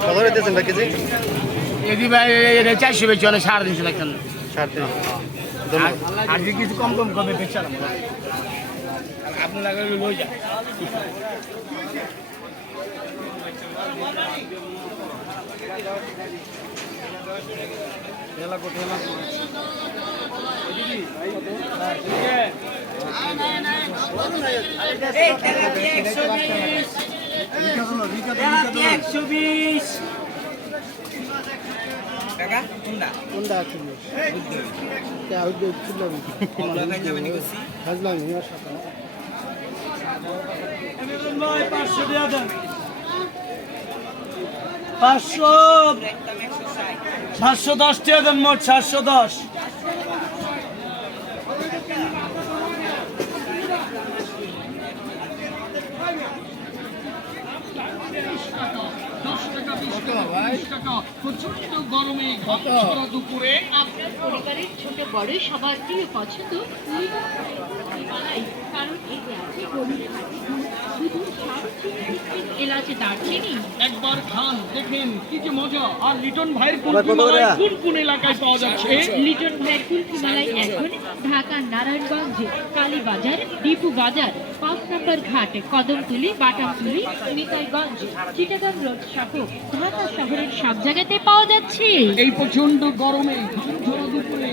কত ভাই কেজি এদি ভাই এটা চারশো বেচি অনেক সাড়ে তিনশো লাগতেন সাড়ে তিনশো। আর যে কিছু কম কম কমে বেচালাম আপনি লাগলে লই যা একশো বিশ পাঁচশো দেওয়া দেন পাঁচশো সাতশো দশ টাকা দেন দশ। গরমে পছন্দ কারণ এতে আছে আছে দারচিনি একবার খান দেখেন কি যে মজা। আর লিটন ভাইয়ের কুলকুমালাই কোন কোন এলাকায় পাওয়া আচ্ছা, যাচ্ছে। আচ্ছা। লিটন ভাইয়ের কুলকুমালাই এখন ঢাকা নারায়ণগঞ্জে কালীবাজার ডিপু বাজার পাঁচ নম্বর ঘাট কদমতুলি বাটামতুলি নিতাইগঞ্জ চিটাগাং রোড সহ ঢাকা শহরের সব জায়গাতে পাওয়া যাচ্ছে। এই প্রচণ্ড গরমে ঝড় দুপুরে।